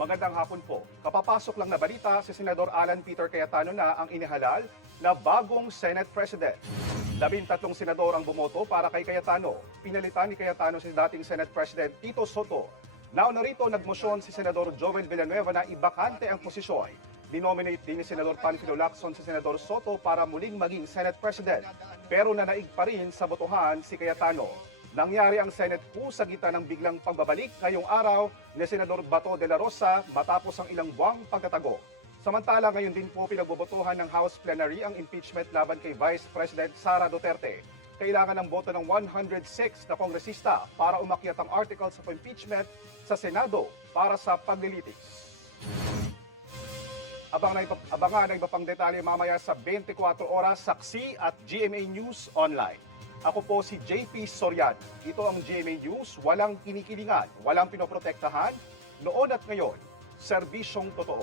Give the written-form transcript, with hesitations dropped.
Magandang hapon po. Kapapasok lang na balita, si Senador Alan Peter Cayetano na ang inihalal na bagong Senate President. 13 senador ang bumoto para kay Cayetano. Pinalitan ni Cayetano si dating Senate President Tito Soto. Nauna rito, nagmosyon si Senador Joel Villanueva na ibakante ang posisyon. Dinominate din ni Senador Panfilo Lacson si Senador Soto para muling maging Senate President. Pero nanaig pa rin sa botohan si Cayetano. Nangyari ang Senate coup sa gitna ng biglang pagbabalik ngayong araw ni Senador Bato de la Rosa matapos ang ilang buwang pagtatago. Samantala, ngayon din po pinagbobotohan ng House Plenary ang impeachment laban kay Vice President Sara Duterte. Kailangan ng boto ng 106 na kongresista para umakyat ang articles of impeachment sa Senado para sa paglilitis. Abangan ang iba pang detalye mamaya sa 24 oras saksi at GMA News Online. Ako po si JP Soriano. Ito ang GMA News, walang kinikilingan, walang pinoprotektahan, noon at ngayon, serbisyong totoo.